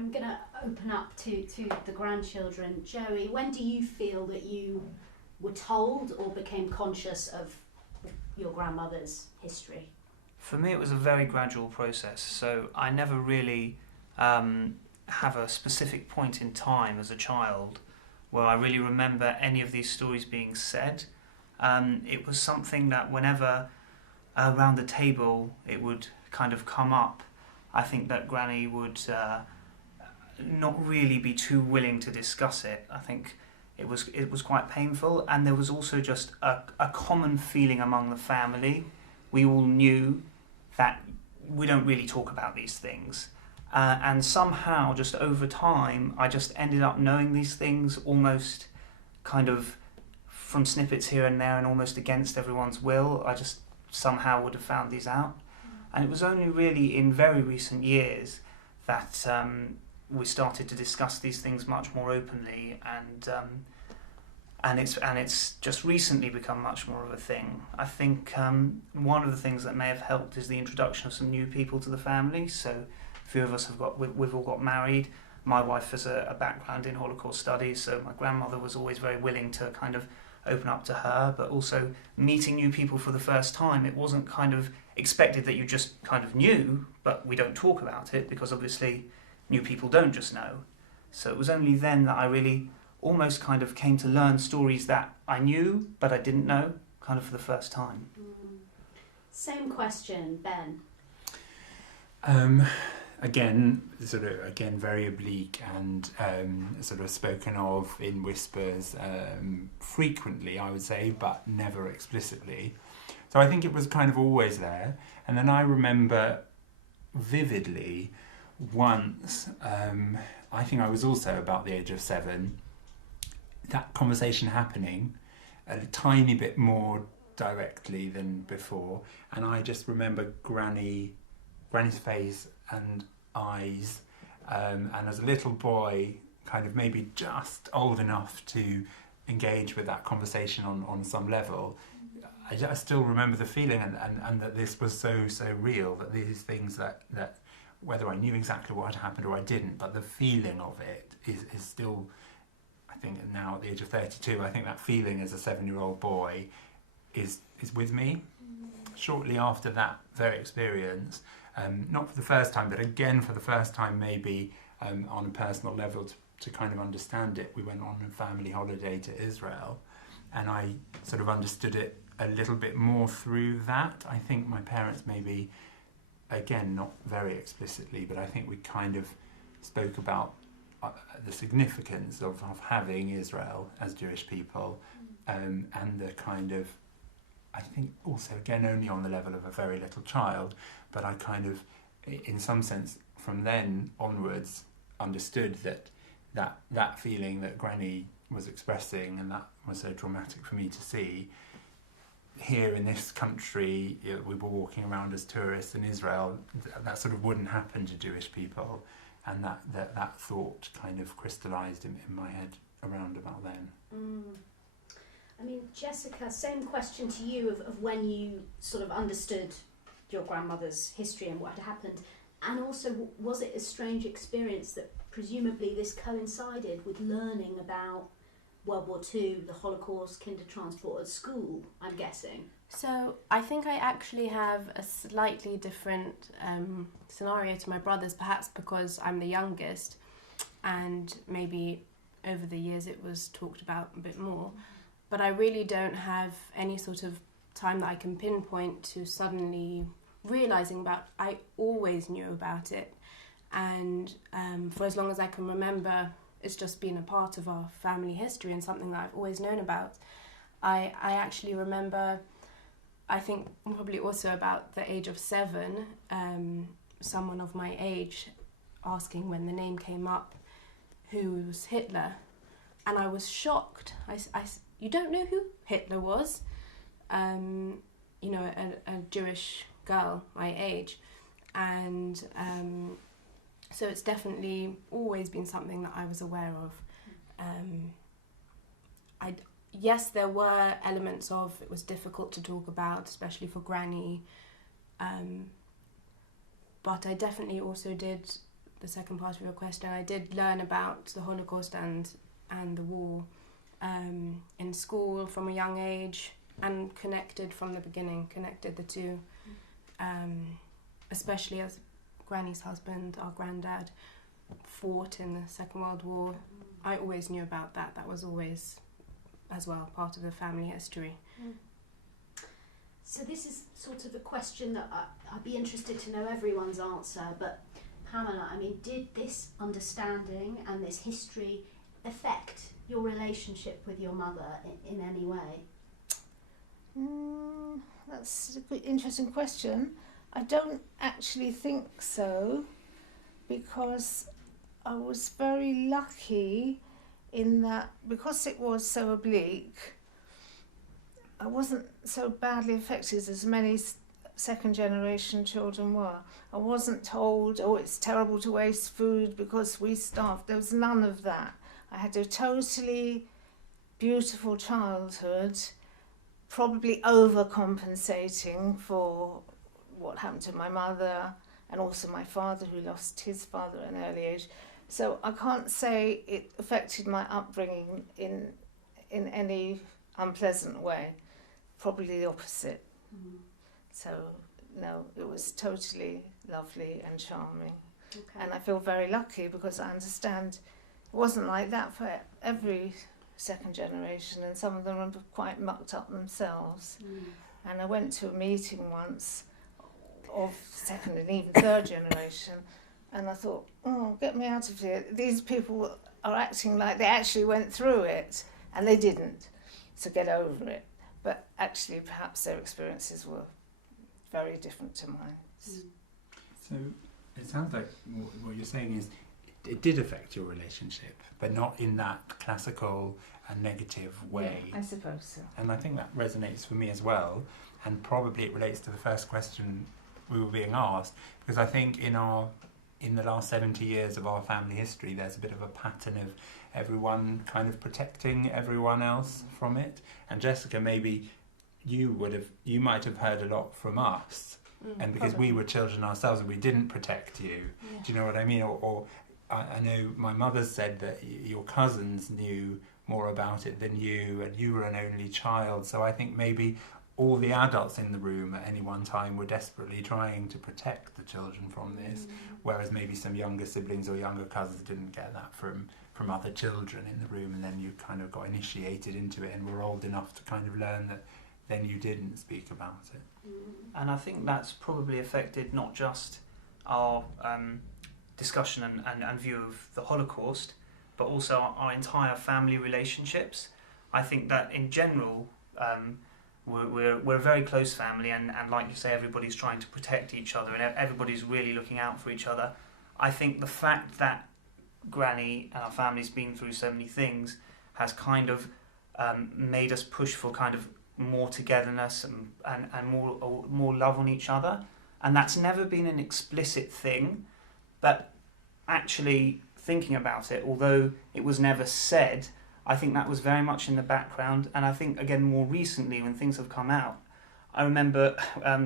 I'm going to open up to the grandchildren. Joey, when do you feel that you were told or became conscious of your grandmother's history? For me, it was a very gradual process. So I never really have a specific point in time as a child where I really remember any of these stories being said. It was something that whenever around the table it would kind of come up, I think that Granny would not really be too willing to discuss it. I think it was quite painful, and there was also just a common feeling among the family. We all knew that we don't really talk about these things. And somehow, just over time, I just ended up knowing these things almost kind of from snippets here and there and almost against everyone's will. I just somehow would have found these out. And it was only really in very recent years that we started to discuss these things much more openly, and it's just recently become much more of a thing. I think one of the things that may have helped is the introduction of some new people to the family. So a few of us we've all got married. My wife has a background in Holocaust studies, so my grandmother was always very willing to kind of open up to her, but also meeting new people for the first time. It wasn't kind of expected that you just kind of knew, but we don't talk about it because obviously new people don't just know. So it was only then that I really almost kind of came to learn stories that I knew but I didn't know, kind of for the first time. Same question, Ben. Again, very oblique and sort of spoken of in whispers frequently, I would say, but never explicitly. So I think it was kind of always there. And then I remember vividly once, I think I was also about the age of 7, that conversation happening a tiny bit more directly than before. And I just remember Granny's face and eyes, and as a little boy, kind of maybe just old enough to engage with that conversation on some level, I still remember the feeling and that this was so real, that these things that whether I knew exactly what had happened or I didn't, but the feeling of it is still, I think now at the age of 32, I think that feeling as a 7-year-old boy is with me. Shortly after that very experience, not for the first time, but again for the first time maybe on a personal level to kind of understand it, we went on a family holiday to Israel, and I sort of understood it a little bit more through that. I think my parents maybe, again, not very explicitly, but I think we kind of spoke about the significance of having Israel as Jewish people, and the kind of, I think also again only on the level of a very little child, but I kind of, in some sense, from then onwards, understood that feeling that Granny was expressing, and that was so dramatic for me to see. Here in this country, we were walking around as tourists in Israel, that sort of wouldn't happen to Jewish people, and that thought kind of crystallised in my head around about then. I mean, Jessica, same question to you of when you sort of understood your grandmother's history and what had happened, and also was it a strange experience that presumably this coincided with learning about World War II, the Holocaust, kinder transport at school, I'm guessing? So I think I actually have a slightly different scenario to my brothers, perhaps because I'm the youngest, and maybe over the years it was talked about a bit more. But I really don't have any sort of time that I can pinpoint to suddenly realising about. I always knew about it, and for as long as I can remember, it's just been a part of our family history and something that I've always known about. I actually remember, I think probably also about the age of 7, someone of my age asking when the name came up, who was Hitler, and I was shocked. You don't know who Hitler was? A Jewish girl my age, and so it's definitely always been something that I was aware of. Yes, there were elements of it was difficult to talk about, especially for Granny, but I definitely also did the second part of your question, I did learn about the Holocaust and the war in school from a young age, and connected from the beginning, connected the two, especially as Granny's husband, our granddad, fought in the Second World War. I always knew about that. That was always, as well, part of the family history. So this is sort of a question that I'd be interested to know everyone's answer, but Pamela, I mean, did this understanding and this history affect your relationship with your mother in any way? That's a good, interesting question. I don't actually think so, because I was very lucky in that, because it was so oblique, I wasn't so badly affected as many second generation children were. I wasn't told, oh, it's terrible to waste food because we starved. There was none of that. I had a totally beautiful childhood, probably overcompensating for what happened to my mother and also my father, who lost his father at an early age. So I can't say it affected my upbringing in any unpleasant way. Probably the opposite. So no, it was totally lovely and charming. Okay. And I feel very lucky, because I understand it wasn't like that for every second generation, and some of them were quite mucked up themselves. And I went to a meeting once of second and even third generation, and I thought, oh, get me out of here. These people are acting like they actually went through it, and they didn't, so get over it. But actually, perhaps their experiences were very different to mine. So it sounds like what you're saying is it did affect your relationship, but not in that classical and negative way. Yeah, I suppose so. And I think that resonates for me as well, and probably it relates to the first question we were being asked, because I think in the last 70 years of our family history, there's a bit of a pattern of everyone kind of protecting everyone else from it. And Jessica, maybe you might have heard a lot from us, and because we were children ourselves and we didn't protect you. Yeah. Do you know what I mean? Or I know my mother said that your cousins knew more about it than you, and you were an only child. So I think maybe all the adults in the room at any one time were desperately trying to protect the children from this, whereas maybe some younger siblings or younger cousins didn't get that from other children in the room, and then you kind of got initiated into it and were old enough to kind of learn that then you didn't speak about it. And I think that's probably affected not just our discussion and view of the Holocaust, but also our entire family relationships. I think that in general, we're a very close family, and like you say, everybody's trying to protect each other, and everybody's really looking out for each other. I think the fact that Granny and our family's been through so many things has kind of made us push for kind of more togetherness and more love on each other. And that's never been an explicit thing, but actually thinking about it, although it was never said, I think that was very much in the background. And I think, again, more recently, when things have come out, I remember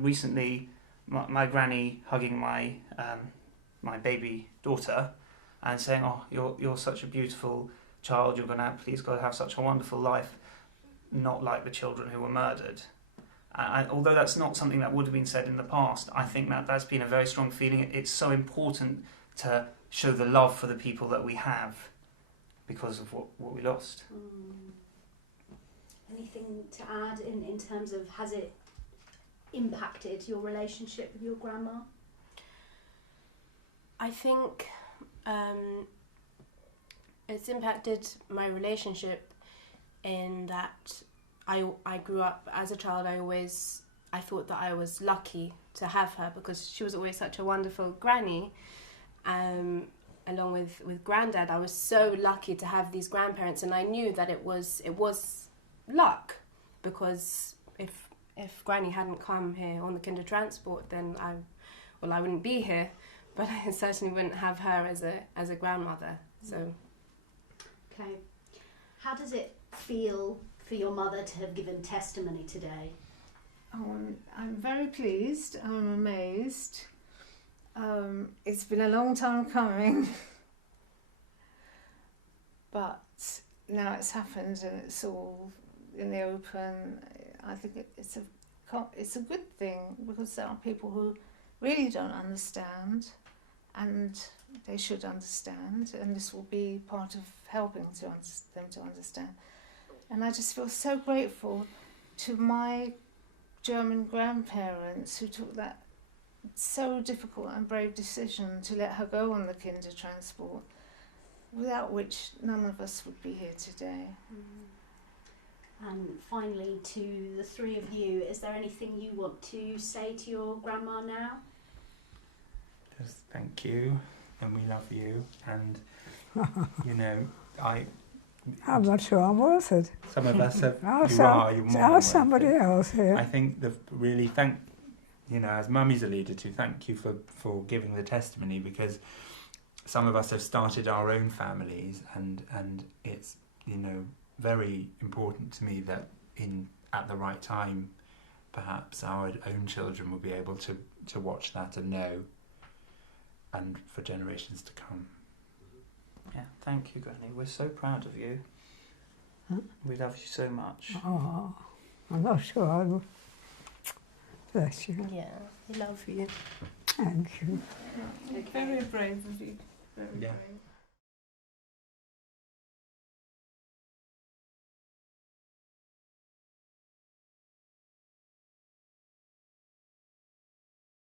recently my granny hugging my baby daughter and saying, "Oh, you're such a beautiful child. You're going to please God have such a wonderful life, not like the children who were murdered." Although that's not something that would have been said in the past, I think that that's been a very strong feeling. It's so important to show the love for the people that we have because of what we lost. Anything to add in terms of, has it impacted your relationship with your grandma? I think it's impacted my relationship in that I grew up as a child. I thought that I was lucky to have her because she was always such a wonderful granny. Along with Granddad, I was so lucky to have these grandparents, and I knew that it was luck, because if Granny hadn't come here on the Kinder Transport, then I wouldn't be here, but I certainly wouldn't have her as a grandmother. So, okay, how does it feel for your mother to have given testimony today? Oh, I'm very pleased. I'm amazed. It's been a long time coming, but now it's happened and it's all in the open. I think it's a good thing, because there are people who really don't understand, and they should understand, and this will be part of helping them to understand. And I just feel so grateful to my German grandparents who took that so difficult and brave decision to let her go on the kinder transport, without which none of us would be here today. And finally, to the three of you, is there anything you want to say to your grandma now? Just thank you, and we love you, and you know, I'm not sure I'm worth it. some of us have. You're more than Ask worth somebody it. else here. I think as Mummy's alluded to, thank you for giving the testimony, because some of us have started our own families, and it's, you know, very important to me that at the right time, perhaps our own children will be able to watch that and know, and for generations to come. Yeah, thank you, Granny. We're so proud of you. Huh? We love you so much. Oh, I'm not sure I will. Bless you. Yeah, we love you. Thank you. Very brave of you. Very Yeah. brave.